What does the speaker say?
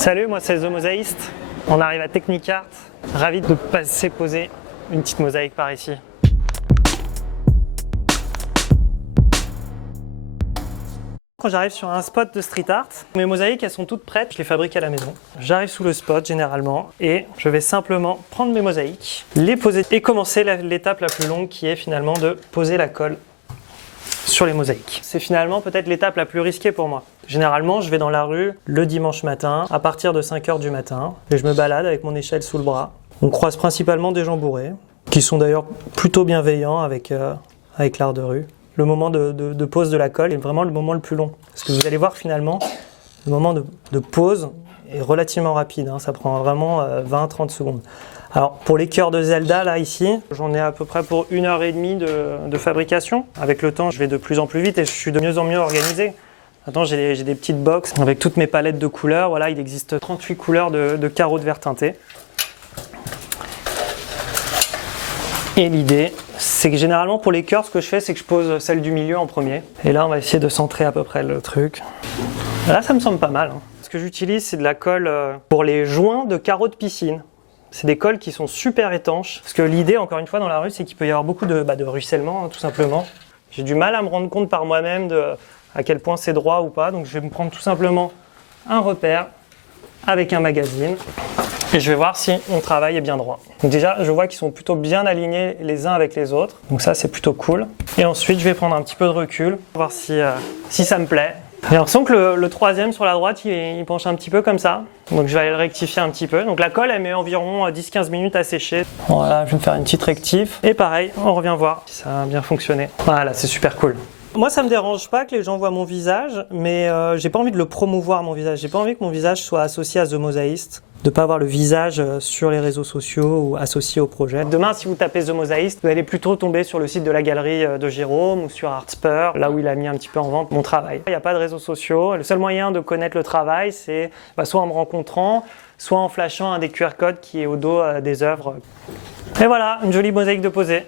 Salut, moi c'est The Mosaïste. On arrive à Technicart. Ravi de passer poser une petite mosaïque par ici. Quand j'arrive sur un spot de street art, mes mosaïques elles sont toutes prêtes, je les fabrique à la maison. J'arrive sous le spot généralement et je vais simplement prendre mes mosaïques, les poser et commencer l'étape la plus longue qui est finalement de poser la colle sur les mosaïques. C'est finalement peut-être l'étape la plus risquée pour moi. Généralement, je vais dans la rue le dimanche matin à partir de 5 h du matin et je me balade avec mon échelle sous le bras. On croise principalement des gens bourrés qui sont d'ailleurs plutôt bienveillants avec l'art de rue. Le moment de pose de la colle est vraiment le moment le plus long. Parce que vous allez voir finalement, le moment de pose est relativement rapide. Hein. Ça prend vraiment 20-30 secondes. Alors pour les cœurs de Zelda, là ici, j'en ai à peu près pour 1h30 de fabrication. Avec le temps, je vais de plus en plus vite et je suis de mieux en mieux organisé. Maintenant, j'ai des petites box avec toutes mes palettes de couleurs. Voilà, il existe 38 couleurs de carreaux de verre teinté. Et l'idée, c'est que généralement pour les cœurs, ce que je fais, c'est que je pose celle du milieu en premier. Et là, on va essayer de centrer à peu près le truc. Là, ça me semble pas mal. Hein. Ce que j'utilise, c'est de la colle pour les joints de carreaux de piscine. C'est des colles qui sont super étanches. Parce que l'idée, encore une fois, dans la rue, c'est qu'il peut y avoir beaucoup de ruissellement, hein, tout simplement. J'ai du mal à me rendre compte par moi-même à quel point c'est droit ou pas. Donc je vais me prendre tout simplement un repère avec un magazine. Et je vais voir si mon travail est bien droit. Donc déjà, je vois qu'ils sont plutôt bien alignés les uns avec les autres. Donc ça, c'est plutôt cool. Et ensuite, je vais prendre un petit peu de recul, voir si ça me plaît. J'ai l'impression que le troisième sur la droite, il penche un petit peu comme ça. Donc je vais aller le rectifier un petit peu. Donc la colle, elle met environ 10-15 minutes à sécher. Voilà, je vais me faire une petite rectif. Et pareil, on revient voir si ça a bien fonctionné. Voilà, c'est super cool. Moi, ça me dérange pas que les gens voient mon visage, mais j'ai pas envie de le promouvoir, mon visage. J'ai pas envie que mon visage soit associé à The Mosaïste, de pas avoir le visage sur les réseaux sociaux ou associé au projet. Demain, si vous tapez The Mosaïste, vous allez plutôt tomber sur le site de la galerie de Jérôme ou sur Artspur, là où il a mis un petit peu en vente mon travail. Il n'y a pas de réseaux sociaux. Le seul moyen de connaître le travail, c'est soit en me rencontrant, soit en flashant un des QR codes qui est au dos des œuvres. Et voilà, une jolie mosaïque de posée.